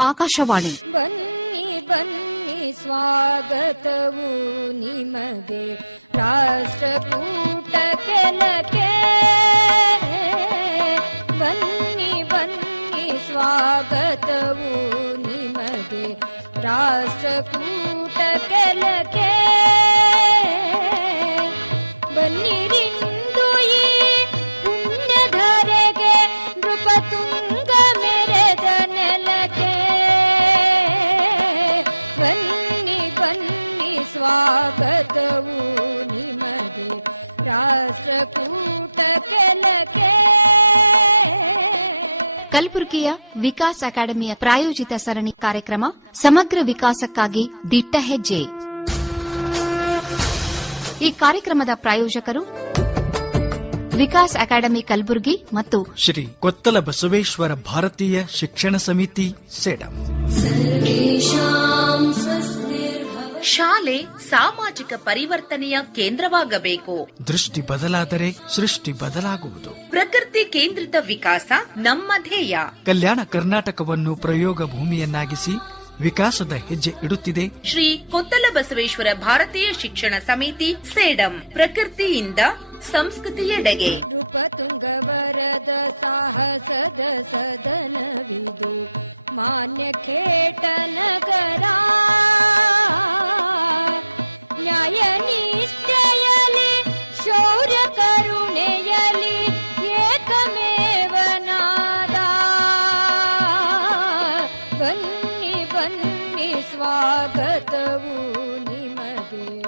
ಆಕಾಶವಾಣಿ. ಬನ್ನಿ ಬನ್ನಿ ಸ್ವಾಗತವು ನಿಮಗೆ. ರಾಷ್ಟ್ರಕೂಟ ಕೆಲಕೆ ಬನ್ನಿ ಬನ್ನಿ ಸ್ವಾಗತವು ನಿಮಗೆ. ರಾಷ್ಟ್ರಕೂಟ ಕೆಲಕೆ ಕಲಬುರಗಿಯ ವಿಕಾಸ್ ಅಕಾಡೆಮಿಯ ಪ್ರಾಯೋಜಿತ ಸರಣಿ ಕಾರ್ಯಕ್ರಮ ಸಮಗ್ರ ವಿಕಾಸಕ್ಕಾಗಿ ದಿಟ್ಟ ಹೆಜ್ಜೆ. ಈ ಕಾರ್ಯಕ್ರಮದ ಪ್ರಾಯೋಜಕರು ವಿಕಾಸ್ ಅಕಾಡೆಮಿ ಕಲಬುರಗಿ ಮತ್ತು ಶ್ರೀ ಕೊತ್ತಲ ಬಸವೇಶ್ವರ ಭಾರತೀಯ ಶಿಕ್ಷಣ ಸಮಿತಿ ಸೆಡಂ. ಶಾಲೆ ಸಾಮಾಜಿಕ ಪರಿವರ್ತನೆಯ ಕೇಂದ್ರವಾಗಬೇಕು. ದೃಷ್ಟಿ ಬದಲಾದರೆ ಸೃಷ್ಟಿ ಬದಲಾಗುವುದು. ಪ್ರಕೃತಿ ಕೇಂದ್ರಿತ ವಿಕಾಸ ನಮ್ಮ ಧ್ಯೇಯ. ಕಲ್ಯಾಣ ಕರ್ನಾಟಕವನ್ನು ಪ್ರಯೋಗ ಭೂಮಿಯನ್ನಾಗಿಸಿ ವಿಕಾಸದ ಹೆಜ್ಜೆ ಇಡುತ್ತಿದೆ. ಶ್ರೀ ಕೊತ್ತಲ ಬಸವೇಶ್ವರ ಭಾರತೀಯ ಶಿಕ್ಷಣ ಸಮಿತಿ ಸೇಡಂ. ಪ್ರಕೃತಿಯಿಂದ ಸಂಸ್ಕೃತಿಯೆಡೆಗೆ. ನೃಪತುಂಗವರದ ಸಾಹಸದ ಸದನವಿದು. ಮಾನ್ಯ ಖೇಟ ನಗರ. ಸ್ವಾಗತವು ನಿಮಗೆ.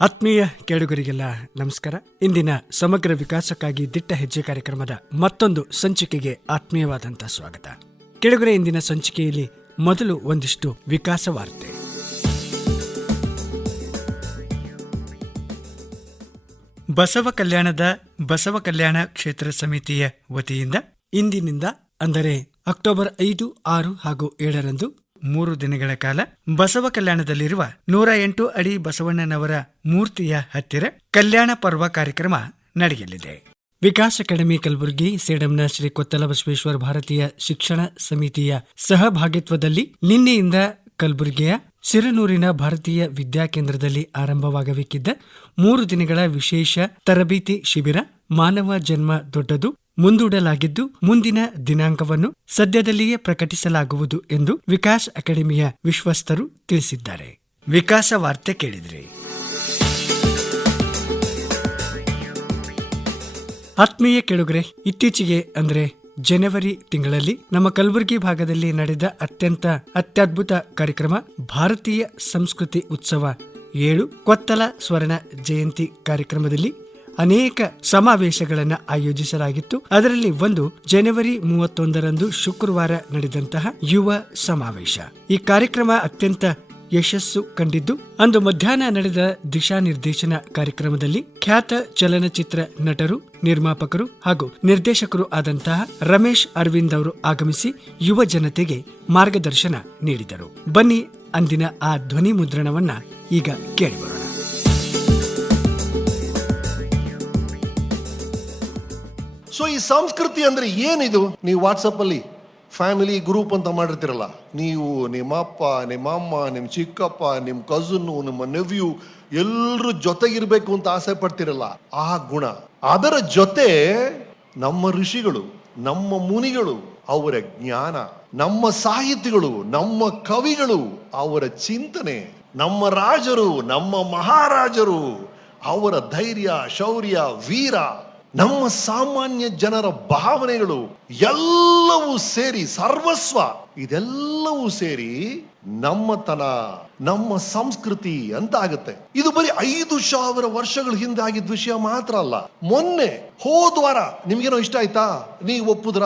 ಆತ್ಮೀಯ ಕೇಳುಗರಿಗೆಲ್ಲ ನಮಸ್ಕಾರ. ಇಂದಿನ ಸಮಗ್ರ ವಿಕಾಸಕ್ಕಾಗಿ ದಿಟ್ಟ ಹೆಜ್ಜೆ ಕಾರ್ಯಕ್ರಮದ ಮತ್ತೊಂದು ಸಂಚಿಕೆಗೆ ಆತ್ಮೀಯವಾದಂತಹ ಸ್ವಾಗತ. ಕೆಳಗರೆ, ಇಂದಿನ ಸಂಚಿಕೆಯಲ್ಲಿ ಮೊದಲು ಒಂದಿಷ್ಟು ವಿಕಾಸ ವಾರ್ತೆ. ಬಸವ ಕಲ್ಯಾಣದ ಬಸವ ಕಲ್ಯಾಣ ಕ್ಷೇತ್ರ ಸಮಿತಿಯ ವತಿಯಿಂದ ಇಂದಿನಿಂದ, ಅಂದರೆ ಅಕ್ಟೋಬರ್ ಐದು, ಆರು ಹಾಗೂ ಏಳರಂದು ಮೂರು ದಿನಗಳ ಕಾಲ ಬಸವ ಕಲ್ಯಾಣದಲ್ಲಿರುವ ನೂರ ಎಂಟು ಅಡಿ ಬಸವಣ್ಣನವರ ಮೂರ್ತಿಯ ಹತ್ತಿರ ಕಲ್ಯಾಣ ಪರ್ವ ಕಾರ್ಯಕ್ರಮ ನಡೆಯಲಿದೆ. ವಿಕಾಸ್ ಅಕಾಡೆಮಿ ಕಲಬುರಗಿ, ಸೇಡಂನ ಶ್ರೀ ಕೊತ್ತಲ ಬಸವೇಶ್ವರ ಭಾರತೀಯ ಶಿಕ್ಷಣ ಸಮಿತಿಯ ಸಹಭಾಗಿತ್ವದಲ್ಲಿ ನಿನ್ನೆಯಿಂದ ಕಲಬುರಗಿಯ ಸಿರನೂರಿನ ಭಾರತೀಯ ವಿದ್ಯಾಕೇಂದ್ರದಲ್ಲಿ ಆರಂಭವಾಗಬೇಕಿದ್ದ ಮೂರು ದಿನಗಳ ವಿಶೇಷ ತರಬೇತಿ ಶಿಬಿರ ಮಾನವ ಜನ್ಮ ದೊಡ್ಡದು ಮುಂದೂಡಲಾಗಿದ್ದು ಮುಂದಿನ ದಿನಾಂಕವನ್ನು ಸದ್ಯದಲ್ಲಿಯೇ ಪ್ರಕಟಿಸಲಾಗುವುದು ಎಂದು ವಿಕಾಸ್ ಅಕಾಡೆಮಿಯ ವಿಶ್ವಸ್ತರು ತಿಳಿಸಿದ್ದಾರೆ. ವಿಕಾಸ ವಾರ್ತೆ ಕೇಳಿದ್ರಿ. ಆತ್ಮೀಯ ಕೆಳುಗರೆ, ಇತ್ತೀಚೆಗೆ ಅಂದ್ರೆ ಜನವರಿ ತಿಂಗಳಲ್ಲಿ ನಮ್ಮ ಕಲಬುರಗಿ ಭಾಗದಲ್ಲಿ ನಡೆದ ಅತ್ಯಂತ ಅತ್ಯದ್ಭುತ ಕಾರ್ಯಕ್ರಮ ಭಾರತೀಯ ಸಂಸ್ಕೃತಿ ಉತ್ಸವ ಏಳು ಕೊತ್ತಲ ಸ್ವರ್ಣ ಜಯಂತಿ ಕಾರ್ಯಕ್ರಮದಲ್ಲಿ ಅನೇಕ ಸಮಾವೇಶಗಳನ್ನು ಆಯೋಜಿಸಲಾಗಿತ್ತು. ಅದರಲ್ಲಿ ಒಂದು ಜನವರಿ ಮೂವತ್ತೊಂದರಂದು ಶುಕ್ರವಾರ ನಡೆದಂತಹ ಯುವ ಸಮಾವೇಶ. ಈ ಕಾರ್ಯಕ್ರಮ ಅತ್ಯಂತ ಯಶಸ್ಸು ಕಂಡಿದ್ದು, ಅಂದು ಮಧ್ಯಾಹ್ನ ನಡೆದ ದಿಶಾ ನಿರ್ದೇಶನ ಕಾರ್ಯಕ್ರಮದಲ್ಲಿ ಖ್ಯಾತ ಚಲನಚಿತ್ರ ನಟರು, ನಿರ್ಮಾಪಕರು ಹಾಗೂ ನಿರ್ದೇಶಕರು ಆದಂತಹ ರಮೇಶ್ ಅರವಿಂದ್ ಅವರು ಆಗಮಿಸಿ ಯುವ ಜನತೆಗೆ ಮಾರ್ಗದರ್ಶನ ನೀಡಿದರು. ಬನ್ನಿ ಅಂದಿನ ಆ ಧ್ವನಿ ಮುದ್ರಣವನ್ನ ಈಗ ಕೇಳಿಬರೋಣ ಸೊ ಈ ಸಂಸ್ಕೃತಿ ಅಂದ್ರೆ ಏನಿದು? ನೀವು ವಾಟ್ಸಪ್ ಅಲ್ಲಿ ಫ್ಯಾಮಿಲಿ ಗ್ರೂಪ್ ಅಂತ ಮಾಡಿರ್ತೀರಲ್ಲ, ನೀವು ನಿಮ್ಮ ಅಪ್ಪ, ನಿಮ್ಮ ಅಮ್ಮ, ನಿಮ್ಮ ಚಿಕ್ಕಪ್ಪ, ನಿಮ್ಮ ಕಸನ್ನು ನಿಮ್ಮ ನೆವ್ಯೂ ಎಲ್ಲರೂ ಜೊತೆಗಿರ್ಬೇಕು ಅಂತ ಆಸೆ ಪಡ್ತಿರಲ್ಲ, ಆ ಗುಣ. ಅದರ ಜೊತೆ ನಮ್ಮ ಋಷಿಗಳು, ನಮ್ಮ ಮುನಿಗಳು, ಅವರ ಜ್ಞಾನ, ನಮ್ಮ ಸಾಹಿತಿಗಳು, ನಮ್ಮ ಕವಿಗಳು, ಅವರ ಚಿಂತನೆ, ನಮ್ಮ ರಾಜರು, ನಮ್ಮ ಮಹಾರಾಜರು, ಅವರ ಧೈರ್ಯ, ಶೌರ್ಯ, ವೀರ ನಮ್ಮ ಸಾಮಾನ್ಯ ಜನರ ಭಾವನೆಗಳು ಎಲ್ಲವೂ ಸೇರಿ ಸರ್ವಸ್ವ ಇದೆಲ್ಲವೂ ಸೇರಿ ನಮ್ಮತನ, ನಮ್ಮ ಸಂಸ್ಕೃತಿ ಅಂತ ಆಗುತ್ತೆ ಇದು ಬರೀ ಐದು ಸಾವಿರ ವರ್ಷಗಳ ಹಿಂದೆ ಆಗಿದ್ದ ವಿಷಯ ಮಾತ್ರ ಅಲ್ಲ. ಮೊನ್ನೆ ಹೋದ್ವಾರ ನಿಮ್ಗೇನೋ ಇಷ್ಟ ಆಯ್ತಾ? ನೀ ಒಪ್ಪುದ್ರ?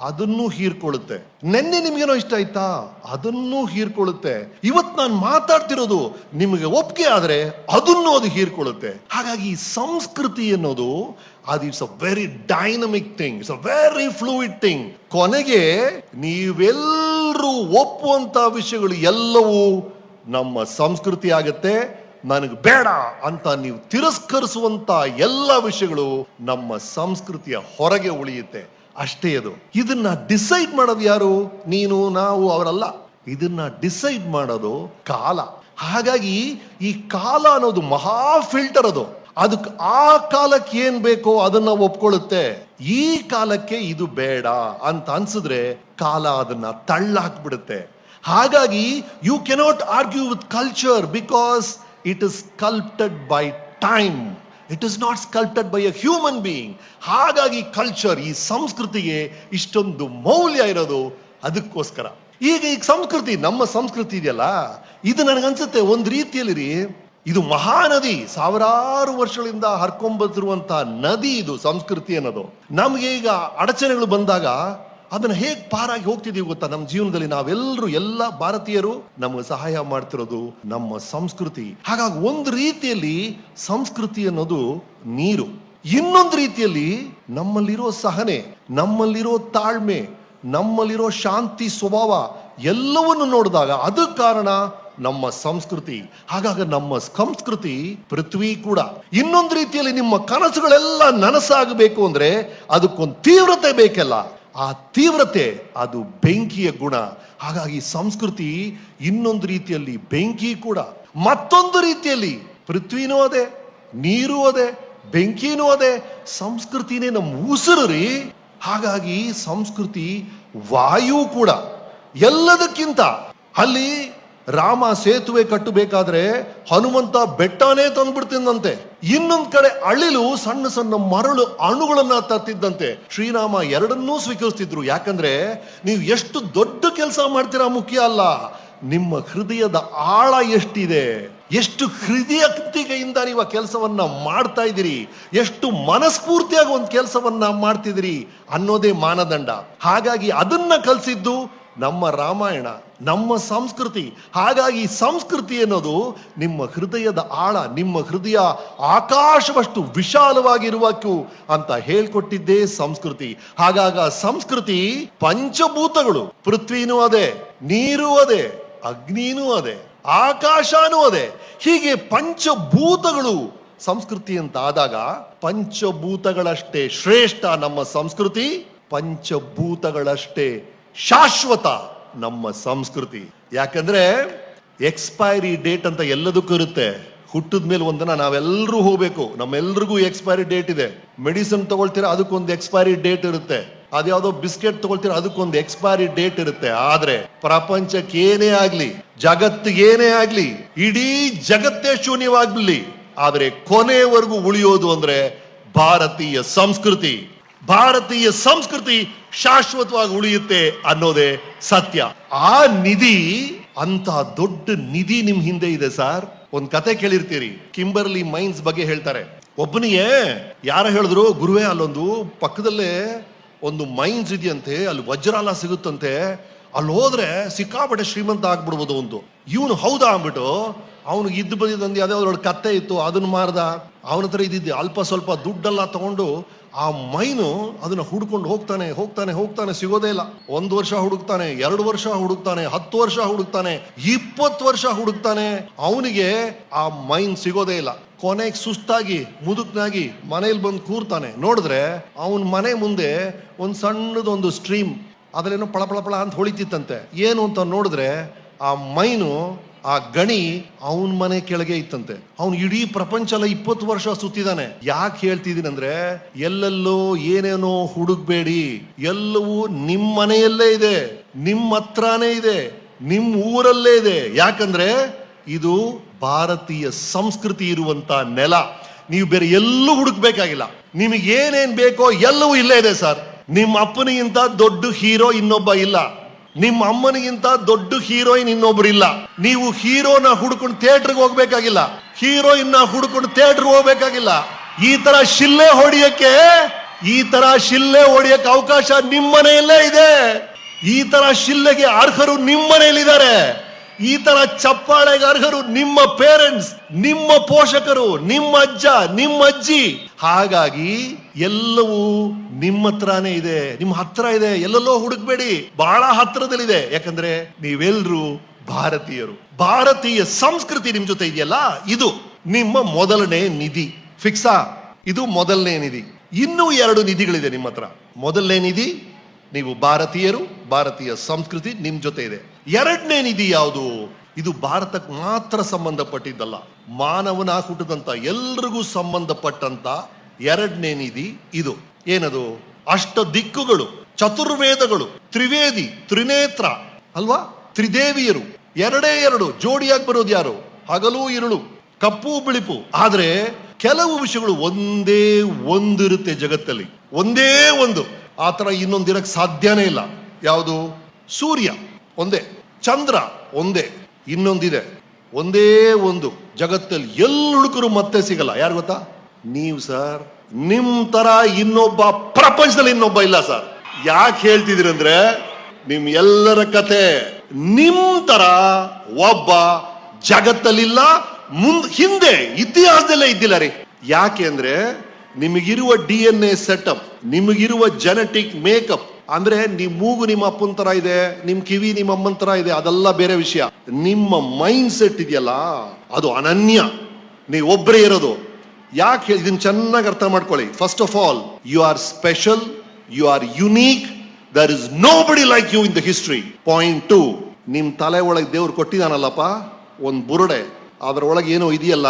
ಅದನ್ನೂ ಹೀರ್ಕೊಳ್ಳುತ್ತೆ. ನೆನ್ನೆ ನಿಮ್ಗೇನೋ ಇಷ್ಟ ಆಯ್ತಾ? ಅದನ್ನೂ ಹೀರ್ಕೊಳ್ಳುತ್ತೆ. ಇವತ್ ನಾನು ಮಾತಾಡ್ತಿರೋದು ನಿಮಗೆ ಒಪ್ಪಿಗೆ ಆದ್ರೆ ಅದನ್ನು ಅದು ಹೀರ್ಕೊಳ್ಳುತ್ತೆ. ಹಾಗಾಗಿ ಸಂಸ್ಕೃತಿ ಅನ್ನೋದು, ಅದು it's a very dynamic thing it's a very fluid thing ಕೊನೆಗೆ ನೀವೆಲ್ಲರೂ ಒಪ್ಪುವಂತ ವಿಷಯಗಳು ಎಲ್ಲವೂ ನಮ್ಮ ಸಂಸ್ಕೃತಿ ಆಗತ್ತೆ, ನನಗೆ ಬೇಡ ಅಂತ ನೀವು ತಿರಸ್ಕರಿಸುವಂತ ಎಲ್ಲ ವಿಷಯಗಳು ನಮ್ಮ ಸಂಸ್ಕೃತಿಯ ಹೊರಗೆ ಉಳಿಯುತ್ತೆ. ಅಷ್ಟೇ ಅದು. ಇದನ್ನ ಡಿಸೈಡ್ ಮಾಡೋದು ಯಾರು? ನೀನು, ನಾವು, ಅವರಲ್ಲ. ಇದನ್ನ ಡಿಸೈಡ್ ಮಾಡೋದು ಕಾಲ. ಹಾಗಾಗಿ ಈ ಕಾಲ ಅನ್ನೋದು ಮಹಾ ಫಿಲ್ಟರ್ ಅದು. ಅದಕ್ಕೆ ಆ ಕಾಲಕ್ಕೆ ಏನ್ ಬೇಕೋ ಅದನ್ನ ಒಪ್ಕೊಳ್ಳುತ್ತೆ. ಈ ಕಾಲಕ್ಕೆ ಇದು ಬೇಡ ಅಂತ ಅನ್ಸಿದ್ರೆ ಕಾಲ ಅದನ್ನ ತಳ್ಳಾಕ್ಬಿಡುತ್ತೆ. ಹಾಗಾಗಿ you cannot argue with culture because it is sculpted by time it is not sculpted by a human being ಹಾಗಾಗಿ ಕಲ್ಚರ್ ಈ ಸಂಸ್ಕೃತಿಗೆ ಇಷ್ಟೊಂದು ಮೌಲ್ಯ ಇರೋದು ಅದಕ್ಕೋಸ್ಕರ. ಈಗ ಈ ಸಂಸ್ಕೃತಿ ನಮ್ಮ ಸಂಸ್ಕೃತಿ ಇದೆಯಲ್ಲ? ಇದು ನನಗನ್ಸುತ್ತೆ. ಒಂದ್ ರೀತಿಯಲ್ಲಿ ರೀ, ಇದು ಮಹಾನದಿ, ಸಾವಿರಾರು ವರ್ಷಗಳಿಂದ ಹರ್ಕೊಂಬತ್ತಿರುವಂತಹ ನದಿ ಇದು, ಸಂಸ್ಕೃತಿ ಅನ್ನೋದು. ನಮ್ಗೆ ಈಗ ಅಡಚಣೆಗಳು ಬಂದಾಗ ಅದನ್ನ ಹೇಗ್ ಪಾರಾಗಿ ಹೋಗ್ತಿದೀವಿ ಗೊತ್ತಾ? ನಮ್ಮ ಜೀವನದಲ್ಲಿ ನಾವೆಲ್ಲರೂ ಎಲ್ಲ ಭಾರತೀಯರು ನಮಗೆ ಸಹಾಯ ಮಾಡ್ತಿರೋದು ನಮ್ಮ ಸಂಸ್ಕೃತಿ. ಹಾಗಾಗಿ ಒಂದು ರೀತಿಯಲ್ಲಿ ಸಂಸ್ಕೃತಿ ಅನ್ನೋದು ನೀರು. ಇನ್ನೊಂದು ರೀತಿಯಲ್ಲಿ ನಮ್ಮಲ್ಲಿರೋ ಸಹನೆ, ನಮ್ಮಲ್ಲಿರೋ ತಾಳ್ಮೆ, ನಮ್ಮಲ್ಲಿರೋ ಶಾಂತಿ ಸ್ವಭಾವ ಎಲ್ಲವನ್ನು ನೋಡಿದಾಗ ಅದು ಕಾರಣ ನಮ್ಮ ಸಂಸ್ಕೃತಿ, ಹಾಗಾಗಿ ನಮ್ಮ ಸಂಸ್ಕೃತಿ ಪೃಥ್ವಿ ಕೂಡ. ಇನ್ನೊಂದು ರೀತಿಯಲ್ಲಿ ನಿಮ್ಮ ಕನಸುಗಳೆಲ್ಲ ನನಸಾಗಬೇಕು ಅಂದ್ರೆ ಅದಕ್ಕೊಂದು ತೀವ್ರತೆ ಬೇಕಲ್ಲ. ಆ ತೀವ್ರತೆ, ಅದು ಬೆಂಕಿಯ ಗುಣ. ಹಾಗಾಗಿ ಸಂಸ್ಕೃತಿ ಇನ್ನೊಂದು ರೀತಿಯಲ್ಲಿ ಬೆಂಕಿ ಕೂಡ. ಮತ್ತೊಂದು ರೀತಿಯಲ್ಲಿ ಪೃಥ್ವಿನೂ ಅದೇ, ನೀರು ಅದೇ, ಬೆಂಕಿನೂ ಅದೇ, ಸಂಸ್ಕೃತಿನೇ ನಮ್ಮ ಉಸಿರು ರೀ. ಹಾಗಾಗಿ ಸಂಸ್ಕೃತಿ ವಾಯು ಕೂಡ. ಎಲ್ಲದಕ್ಕಿಂತ ಅಲ್ಲಿ ರಾಮ ಸೇತುವೆ ಕಟ್ಟಬೇಕಾದ್ರೆ ಹನುಮಂತ ಬೆಟ್ಟನೇ ತಂದ್ಬಿಡ್ತಿದ್ದಂತೆ ಇನ್ನೊಂದ್ ಕಡೆ ಅಳಿಲು ಸಣ್ಣ ಸಣ್ಣ ಮರಳು ಅಣುಗಳನ್ನ ತತ್ತಿದ್ದಂತೆ. ಶ್ರೀರಾಮ ಎರಡನ್ನೂ ಸ್ವೀಕರಿಸ್ತಿದ್ರು. ಯಾಕಂದ್ರೆ ನೀವು ಎಷ್ಟು ದೊಡ್ಡ ಕೆಲಸ ಮಾಡ್ತೀರಾ ಮುಖ್ಯ ಅಲ್ಲ, ನಿಮ್ಮ ಹೃದಯದ ಆಳ ಎಷ್ಟಿದೆ? ಎಷ್ಟು ಹೃದಯತೆಯಿಂದ ನೀವು ಆ ಕೆಲಸವನ್ನ ಮಾಡ್ತಾ ಇದ್ದೀರಿ? ಎಷ್ಟು ಮನಸ್ಫೂರ್ತಿಯಾಗಿ ಒಂದು ಕೆಲಸವನ್ನ ಮಾಡ್ತಿದ್ದೀರಿ ಅನ್ನೋದೇ ಮಾನದಂಡ. ಹಾಗಾಗಿ ಅದನ್ನ ಕಲಿಸಿದ್ದು ನಮ್ಮ ರಾಮಾಯಣ, ನಮ್ಮ ಸಂಸ್ಕೃತಿ, ಹಾಗಾಗಿ ಸಂಸ್ಕೃತಿ ಅನ್ನೋದು ನಿಮ್ಮ ಹೃದಯದ ಆಳ, ನಿಮ್ಮ ಹೃದಯ ಆಕಾಶವಷ್ಟು ವಿಶಾಲವಾಗಿರುವಕ್ಕೂ ಅಂತ ಹೇಳ್ಕೊಟ್ಟಿದ್ದೇ ಸಂಸ್ಕೃತಿ. ಹಾಗಾಗ ಸಂಸ್ಕೃತಿ ಪಂಚಭೂತಗಳು, ಪೃಥ್ವಿನೂ ಅದೇ, ನೀರು ಅದೇ, ಅಗ್ನಿನೂ ಅದೇ, ಆಕಾಶನೂ ಅದೇ. ಹೀಗೆ ಪಂಚಭೂತಗಳು ಸಂಸ್ಕೃತಿ ಅಂತ ಆದಾಗ ಪಂಚಭೂತಗಳಷ್ಟೇ ಶ್ರೇಷ್ಠ ನಮ್ಮ ಸಂಸ್ಕೃತಿ, ಪಂಚಭೂತಗಳಷ್ಟೇ ಶಾಶ್ವತ ನಮ್ಮ ಸಂಸ್ಕೃತಿ. ಯಾಕಂದ್ರೆ ಎಕ್ಸ್ಪೈರಿ ಡೇಟ್ ಅಂತ ಎಲ್ಲದಕ್ಕೂ ಇರುತ್ತೆ. ಹುಟ್ಟಿದ ಮೇಲೆ ಒಂದನ ನಾವೆಲ್ಲರೂ ಹೋಗ್ಬೇಕು. ನಮ್ಮೆಲ್ರಿಗೂ ಎಕ್ಸ್ಪೈರಿ ಡೇಟ್ ಇದೆ. ಮೆಡಿಸಿನ್ ತಗೊಳ್ತೀರಾ, ಅದಕ್ಕೊಂದು ಎಕ್ಸ್ಪೈರಿ ಡೇಟ್ ಇರುತ್ತೆ. ಅದ್ಯಾವುದೋ ಬಿಸ್ಕೆಟ್ ತಗೊಳ್ತೀರಾ, ಅದಕ್ಕೊಂದು ಎಕ್ಸ್ಪೈರಿ ಡೇಟ್ ಇರುತ್ತೆ. ಆದ್ರೆ ಪ್ರಪಂಚಕ್ಕೆ ಏನೇ ಆಗ್ಲಿ ಏನೇ ಆಗ್ಲಿ, ಇಡೀ ಜಗತ್ತೇ ಶೂನ್ಯವಾಗ್ಲಿ. ಆದ್ರೆ ಕೊನೆವರೆಗೂ ಉಳಿಯೋದು ಅಂದ್ರೆ ಭಾರತೀಯ ಸಂಸ್ಕೃತಿ. ಭಾರತೀಯ ಸಂಸ್ಕೃತಿ ಶಾಶ್ವತವಾಗಿ ಉಳಿಯುತ್ತೆ ಅನ್ನೋದೇ ಸತ್ಯ. ಆ ನಿಧಿ ಅಂತ ದೊಡ್ಡ ನಿಧಿ ನಿಮ್ ಹಿಂದೆ ಇದೆ ಸರ್. ಒಂದ್ ಕತೆ ಕೇಳಿರ್ತೀರಿ. ಕಿಂಬರ್ಲಿ ಮೈನ್ಸ್ ಬಗ್ಗೆ ಹೇಳ್ತಾರೆ. ಒಬ್ಬನಿಗೆ, ಯಾರ ಹೇಳಿದ್ರು, ಗುರುವೇ ಅಲ್ಲೊಂದು ಪಕ್ಕದಲ್ಲೇ ಒಂದು ಮೈನ್ಸ್ ಇದೆಯಂತೆ, ಅಲ್ಲಿ ವಜ್ರಾಲ ಸಿಗುತ್ತಂತೆ. ಅಲ್ಲಿ ಹೋದ್ರೆ ಸಿಕ್ಕಾಪಟ್ಟೆ ಶ್ರೀಮಂತ ಆಗ್ಬಿಡ್ಬೋದು ಒಂದು. ಇವನು ಹೌದಾ ಅಂದ್ಬಿಟ್ಟು ಅವನಿಗೆ ಇದ್ದು ಬಂದಿದ್ದಂದು ಯಾವ್ದೋ ಒಂದು ಕತ್ತೆ ಇತ್ತು ಅದನ್ನ ಮಾರ್ದ. ಅವನ ಹತ್ರ ಇದ್ದಿದ್ದು, ಅಲ್ಪ ಸ್ವಲ್ಪ ದುಡ್ಡೆಲ್ಲ ತಗೊಂಡು ಆ ಮೈನು ಅದನ್ನ ಹುಡ್ಕೊಂಡು ಹೋಗ್ತಾನೆ ಹೋಗ್ತಾನೆ ಹೋಗ್ತಾನೆ, ಸಿಗೋದೇ ಇಲ್ಲ. ಒಂದು ವರ್ಷ ಹುಡುಕ್ತಾನೆ, ಎರಡು ವರ್ಷ ಹುಡುಕ್ತಾನೆ, ಹತ್ತು ವರ್ಷ ಹುಡುಕ್ತಾನೆ, ಇಪ್ಪತ್ತು ವರ್ಷ ಹುಡುಕ್ತಾನೆ, ಅವನಿಗೆ ಆ ಮೈನ್ ಸಿಗೋದೇ ಇಲ್ಲ. ಕೊನೆಗೆ ಸುಸ್ತಾಗಿ, ಮುದುಕ್ನಾಗಿ ಮನೇಲಿ ಬಂದು ಕೂರ್ತಾನೆ. ನೋಡಿದ್ರೆ ಅವನ ಮನೆ ಮುಂದೆ ಒಂದು ಸಣ್ಣದೊಂದು ಸ್ಟ್ರೀಮ್ ಅದ್ರೇನೋ ಪಳ ಪಳ ಪಳ ಅಂತ ಹೊಳಿತಿತ್ತಂತೆ. ಏನು ಅಂತ ನೋಡಿದ್ರೆ ಆ ಮೈನು ಆ ಗಣಿ ಅವನ ಮನೆ ಕೆಳಗೆ ಇತ್ತಂತೆ. ಅವನು ಇಡೀ ಪ್ರಪಂಚ ಎಲ್ಲ ಇಪ್ಪತ್ತು ವರ್ಷ ಸುತ್ತಿದಾನೆ. ಯಾಕೆ ಹೇಳ್ತಿದ್ದೀನಿ ಅಂದ್ರೆ ಎಲ್ಲೆಲ್ಲೋ ಏನೇನೋ ಹುಡುಕ್ಬೇಡಿ. ಎಲ್ಲವೂ ನಿಮ್ ಮನೆಯಲ್ಲೇ ಇದೆ ನಿಮ್ಮ ಹತ್ರಾನೇ ಇದೆ, ನಿಮ್ ಊರಲ್ಲೇ ಇದೆ. ಯಾಕಂದ್ರೆ, ಇದು ಭಾರತೀಯ ಸಂಸ್ಕೃತಿ ಇರುವಂತ ನೆಲ. ನೀವು ಬೇರೆ ಎಲ್ಲೂ ಹುಡುಕ್ಬೇಕಾಗಿಲ್ಲ. ನಿಮಗೆ ಏನೇನ್ ಬೇಕೋ ಎಲ್ಲವೂ ಇಲ್ಲೇ ಇದೆ, ಸರ್. ನಿಮ್ಮ ಅಪ್ಪನಿಗಿಂತ ದೊಡ್ಡ ಹೀರೋ ಇನ್ನೊಬ್ಬ ಇಲ್ಲ. ನಿಮ್ಮ ಅಮ್ಮನಿಗಿಂತ ದೊಡ್ಡ ಹೀರೋಯಿನ್ ಇನ್ನೊಬ್ರು ಇಲ್ಲ ನೀವು ಹೀರೋನ ಹುಡ್ಕೊಂಡು ಥಿಯೇಟರ್ಗೆ ಹೋಗ್ಬೇಕಾಗಿಲ್ಲ. ಹೀರೋಯಿನ್ನ ಹುಡ್ಕೊಂಡು ಥಿಯೇಟರ್ ಹೋಗ್ಬೇಕಾಗಿಲ್ಲ. ಈ ತರ ಶಿಲ್ಲೆ ಹೊಡಿಯಕ್ಕೆ, ಈ ತರ ಶಿಲ್ಲೆ ಹೊಡಿಯಕ್ಕೆ ಅವಕಾಶ ನಿಮ್ಮನೆಯಲ್ಲೇ ಇದೆ. ಈ ತರ ಶಿಲ್ಲೆಗೆ ಅರ್ಹರು ನಿಮ್ಮ ಮನೆಯಲ್ಲಿದ್ದಾರೆ ಈ ತರ ಚಪ್ಪಾಳೆಗಾರ್ಹರು ನಿಮ್ಮ ಪೇರೆಂಟ್ಸ್ ನಿಮ್ಮ ಪೋಷಕರು, ನಿಮ್ಮ ಅಜ್ಜ, ನಿಮ್ಮ ಅಜ್ಜಿ. ಹಾಗಾಗಿ ಎಲ್ಲವೂ ನಿಮ್ಮ ಹತ್ರನೇ ಇದೆ. ನಿಮ್ಮ ಹತ್ರ ಇದೆ. ಎಲ್ಲೆಲ್ಲೋ ಹುಡುಕ್ಬೇಡಿ. ಬಹಳ ಹತ್ರದಲ್ಲಿದೆ. ಯಾಕಂದ್ರೆ ನೀವೆಲ್ಲರೂ ಭಾರತೀಯರು. ಭಾರತೀಯ ಸಂಸ್ಕೃತಿ ನಿಮ್ ಜೊತೆ ಇದೆಯಲ್ಲ? ಇದು ನಿಮ್ಮ ಮೊದಲನೇ ನಿಧಿ. ಫಿಕ್ಸಾ ಇದು ಮೊದಲನೇ ನಿಧಿ. ಇನ್ನೂ ಎರಡು ನಿಧಿಗಳಿದೆ ನಿಮ್ಮ ಹತ್ರ. ಮೊದಲನೇ ನಿಧಿ, ನೀವು ಭಾರತೀಯರು, ಭಾರತೀಯ ಸಂಸ್ಕೃತಿ ನಿಮ್ ಜೊತೆ ಇದೆ. ಎರಡನೇ ನಿಧಿ ಯಾವುದು? ಇದು ಭಾರತಕ್ಕೆ ಮಾತ್ರ ಸಂಬಂಧಪಟ್ಟಿದ್ದಲ್ಲ. ಮಾನವನ ಹುಟ್ಟಿದಂತ ಎಲ್ರಿಗೂ ಸಂಬಂಧಪಟ್ಟಂತ ಎರಡನೇ ನಿಧಿ ಇದು. ಏನದು? ಅಷ್ಟ ದಿಕ್ಕುಗಳು, ಚತುರ್ವೇದಗಳು, ತ್ರಿವೇದಿ, ತ್ರಿನೇತ್ರ, ಅಲ್ವಾ? ತ್ರಿದೇವಿಯರು. ಎರಡೇ ಎರಡು, ಜೋಡಿಯಾಗಿ ಬರೋದು ಯಾರು? ಹಗಲು, ಇರುಳು, ಕಪ್ಪು, ಬಿಳಿಪು. ಆದ್ರೆ ಕೆಲವು ವಿಷಯಗಳು ಒಂದೇ ಒಂದಿರುತ್ತೆ ಜಗತ್ತಲ್ಲಿ. ಒಂದೇ ಒಂದು. ಆ ತರ ಇನ್ನೊಂದಿರಕ್ ಸಾಧ್ಯನೇ ಇಲ್ಲ. ಯಾವುದು? ಸೂರ್ಯ. ಒಂದೇ. ಚಂದ್ರ ಒಂದೇ, ಇನ್ನೊಂದಿದೆ. ಒಂದೇ ಒಂದು. ಜಗತ್ತಲ್ಲಿ ಎಲ್ಲ ಹುಡುಕರು ಮತ್ತೆ ಸಿಗಲ್ಲ. ಯಾರು ಗೊತ್ತಾ? ನೀವು ಸರ್. ನಿಮ್ ತರ ಇನ್ನೊಬ್ಬ ಪ್ರಪಂಚದಲ್ಲಿ ಇನ್ನೊಬ್ಬ ಇಲ್ಲ ಸರ್. ಯಾಕೆ ಹೇಳ್ತಿದಿರಂದ್ರೆ ನಿಮ್ ಎಲ್ಲರ ಕತೆ ನಿಮ್ ತರ ಒಬ್ಬ ಜಗತ್ತಲ್ಲಿಲ್ಲ, ಮುಂದ್ ಹಿಂದೆ ಇತಿಹಾಸದಲ್ಲೇ ಇದ್ದಿಲ್ಲ ರೀ. ಯಾಕೆ ಅಂದ್ರೆ, ನಿಮಗಿರುವ ಡಿ ಎನ್ ಎ ಸೆಟಪ್, ನಿಮಗಿರುವ ಜೆನೆಟಿಕ್ ಮೇಕಪ್ ಅಂದ್ರೆ ನಿಮ್ ಮೂಗು ನಿಮ್ಮ ಅಪ್ಪನ ತರ ಇದೆ, ನಿಮ್ ಕಿವಿ ನಿಮ್ಮ ಅಮ್ಮನ ತರ ಇದೆ, ಅದೆಲ್ಲ ಬೇರೆ ವಿಷಯ. ನಿಮ್ಮ ಮೈಂಡ್ ಸೆಟ್ ಇದೆಯಲ್ಲ, ಅದು ಅನನ್ಯ. ನೀವು ಒಬ್ಬರೇ ಇರೋದು. ಯಾಕೆ ಇದನ್ನ ಚೆನ್ನಾಗಿ ಅರ್ಥ ಮಾಡ್ಕೊಳ್ಳಿ. First of all you are special you are unique there is nobody like you in the history point to ನಿಮ್ ತಲೆ ಒಳಗೆ ದೇವ್ರು ಕೊಟ್ಟಿದಾನಲ್ಲಪ್ಪ? ಒಂದು ಬುರುಡೆ. ಅದರೊಳಗೆ ಏನೋ ಇದೆಯಲ್ಲ?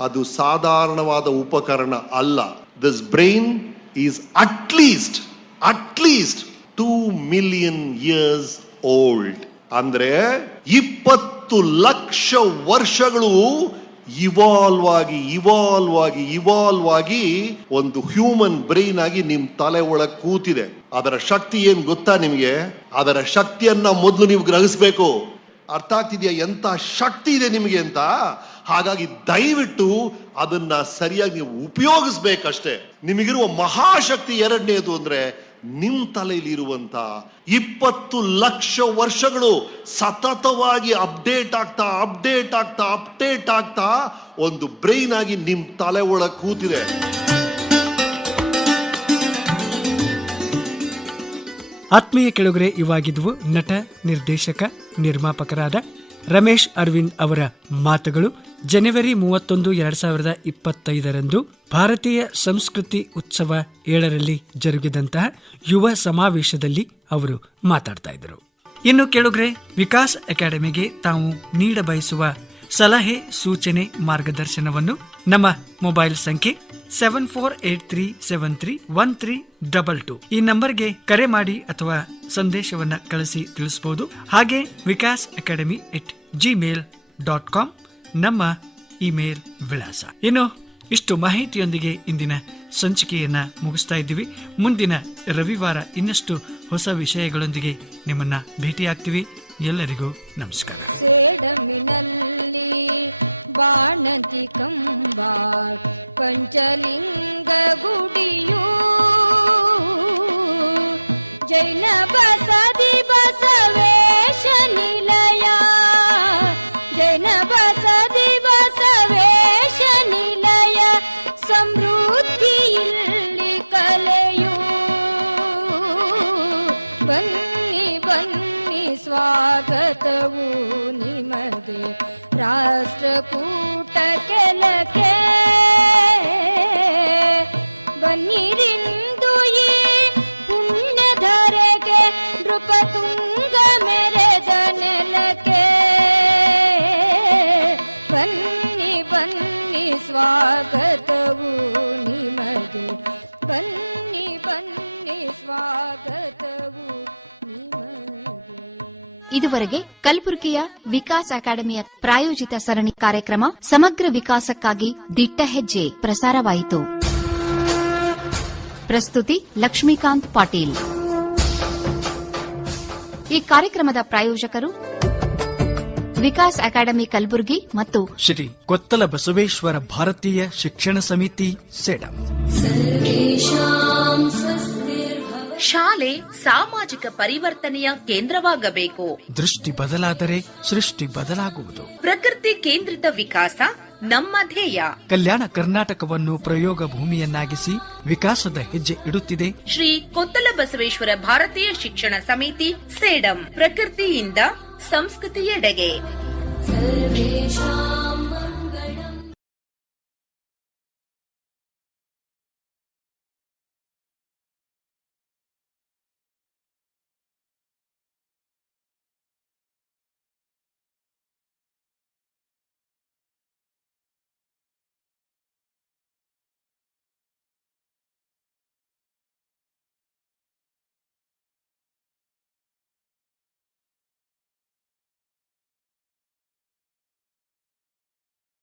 ಅದು ಸಾಧಾರಣವಾದ ಉಪಕರಣ ಅಲ್ಲ. This brain is at least at least at least two million years old ಅಂದ್ರೆ ಇಪ್ಪತ್ತು ಲಕ್ಷ ವರ್ಷಗಳು ಇವಾಲ್ವ್ ಆಗಿ ಇವಾಲ್ವ್ ಆಗಿ ಇವಾಲ್ವ್ ಆಗಿ ಒಂದು ಹ್ಯೂಮನ್ ಬ್ರೈನ್ ಆಗಿ ನಿಮ್ ತಲೆ ಒಳಗ್ ಕೂತಿದೆ. ಅದರ ಶಕ್ತಿ ಏನ್ ಗೊತ್ತಾ ನಿಮ್ಗೆ? ಅದರ ಶಕ್ತಿಯನ್ನ ಮೊದಲು ನೀವು ಗ್ರಹಿಸ್ಬೇಕು. ಅರ್ಥ ಆಗ್ತಿದ್ಯಾ? ಎಂತ ಶಕ್ತಿ ಇದೆ ನಿಮಗೆ ಅಂತ? ಹಾಗಾಗಿ ದಯವಿಟ್ಟು ಅದನ್ನ ಸರಿಯಾಗಿ ನೀವು ಉಪಯೋಗಿಸ್ಬೇಕಷ್ಟೇ. ನಿಮಗಿರುವ ಮಹಾಶಕ್ತಿ ಎರಡನೇದು ಅಂದ್ರೆ ನಿಮ್ ತಲೆಯಲ್ಲಿ ಇರುವಂತ ಇಪ್ಪತ್ತು ಲಕ್ಷ ವರ್ಷಗಳು ಸತತವಾಗಿ ಅಪ್ಡೇಟ್ ಆಗ್ತಾ ಅಪ್ಡೇಟ್ ಆಗ್ತಾ ಅಪ್ಡೇಟ್ ಆಗ್ತಾ ಒಂದು ಬ್ರೈನ್ ಆಗಿ ನಿಮ್ ತಲೆ ಒಳಗೆ ಕೂತಿದೆ. ಆತ್ಮೀಯ ಕೆಳಗರೆ, ಇವಾಗಿದ್ವು ನಟ, ನಿರ್ದೇಶಕ, ನಿರ್ಮಾಪಕರಾದ ರಮೇಶ್ ಅರವಿಂದ್ ಅವರ ಮಾತುಗಳು. ಜನವರಿ ಮೂವತ್ತೊಂದು, ಎರಡು ಸಾವಿರದ ಇಪ್ಪತ್ತೈದರಂದು ಭಾರತೀಯ ಸಂಸ್ಕೃತಿ ಉತ್ಸವ ಏಳರಲ್ಲಿ ಜರುಗಿದಂತಹ ಯುವ ಸಮಾವೇಶದಲ್ಲಿ ಅವರು ಮಾತಾಡ್ತಾ ಇದ್ದರು. ಇನ್ನು ಕೇಳುಗ್ರೆ, ವಿಕಾಸ್ ಅಕಾಡೆಮಿಗೆ ತಾವು ನೀಡ ಬಯಸುವ ಸಲಹೆ, ಸೂಚನೆ, ಮಾರ್ಗದರ್ಶನವನ್ನು ನಮ್ಮ ಮೊಬೈಲ್ ಸಂಖ್ಯೆ seven four eight three seven three one three double two. ಈ ನಂಬರ್ಗೆ ಕರೆ ಮಾಡಿ ಅಥವಾ ಸಂದೇಶವನ್ನ ಕಳಿಸಿ ತಿಳಿಸಬಹುದು ಹಾಗೆ Vikas academy at Gmail dot com ನಮ್ಮ ಇಮೇಲ್ ವಿಳಾಸ. ಇನ್ನು ಇಷ್ಟು ಮಾಹಿತಿಯೊಂದಿಗೆ ಇಂದಿನ ಸಂಚಿಕೆಯನ್ನ ಮುಗಿಸ್ತಾ ಇದ್ದೀವಿ. ಮುಂದಿನ ರವಿವಾರ ಇನ್ನಷ್ಟು ಹೊಸ ವಿಷಯಗಳೊಂದಿಗೆ ನಿಮ್ಮನ್ನ ಭೇಟಿಯಾಗ್ತೀವಿ. ಎಲ್ಲರಿಗೂ ನಮಸ್ಕಾರ. ಸೇಡಮಿನಲ್ಲಿ ಬಾಣಂತಿ ಕಂಬ, ಪಂಚಲಿಂಗ ಗುಡಿಯು. ಜೈನ ಬಸದಿ ಬಸವೇಶ ನಿಲಯ ರಾಷ್ಟ್ರಕೂಟ ಕೆಲಕೆ ಬನ್ನಿರಿಂದು ಈ ಪುಣ್ಯಧರೆಗೆ ನೃಪತುಂಗ ಮೆರೆದ ನೆಲಕ್ಕೆ. ಬನ್ನಿ ಬನ್ನಿ ಸ್ವಾಗತವು ನಿಮಗೆ. ಬನ್ನಿ ಇದುವರೆಗೆ ಕಲಬುರಗಿಯ ವಿಕಾಸ್ ಅಕಾಡೆಮಿಯ ಪ್ರಾಯೋಜಿತ ಸರಣಿ ಕಾರ್ಯಕ್ರಮ ಸಮಗ್ರ ವಿಕಾಸಕ್ಕಾಗಿ ದಿಟ್ಟ ಹೆಜ್ಜೆ ಪ್ರಸಾರವಾಯಿತು. ಪ್ರಸ್ತುತಿ ಲಕ್ಷ್ಮೀಕಾಂತ್ ಪಾಟೀಲ್. ಈ ಕಾರ್ಯಕ್ರಮದ ಪ್ರಾಯೋಜಕರು ವಿಕಾಸ್ ಅಕಾಡೆಮಿ ಕಲಬುರಗಿ ಮತ್ತು ಶ್ರೀ ಕೊತ್ತಲ ಬಸವೇಶ್ವರ ಭಾರತೀಯ ಶಿಕ್ಷಣ ಸಮಿತಿ ಸೆಡಂ. ಶಾಲೆ ಸಾಮಾಜಿಕ ಪರಿವರ್ತನೆಯ ಕೇಂದ್ರವಾಗಬೇಕು. ದೃಷ್ಟಿ ಬದಲಾದರೆ ಸೃಷ್ಟಿ ಬದಲಾಗುವುದು. ಪ್ರಕೃತಿ ಕೇಂದ್ರಿತ ವಿಕಾಸ ನಮ್ಮ ಧ್ಯೇಯ. ಕಲ್ಯಾಣ ಕರ್ನಾಟಕವನ್ನು ಪ್ರಯೋಗ ಭೂಮಿಯನ್ನಾಗಿಸಿ ವಿಕಾಸದ ಹೆಜ್ಜೆ ಇಡುತ್ತಿದೆ. ಶ್ರೀ ಕೊತ್ತಲ ಬಸವೇಶ್ವರ ಭಾರತೀಯ ಶಿಕ್ಷಣ ಸಮಿತಿ ಸೇಡಂ ಪ್ರಕೃತಿಯಿಂದ ಸಂಸ್ಕೃತಿಯೆಡೆಗೆ. ಸರ್ವೇಷಾಂ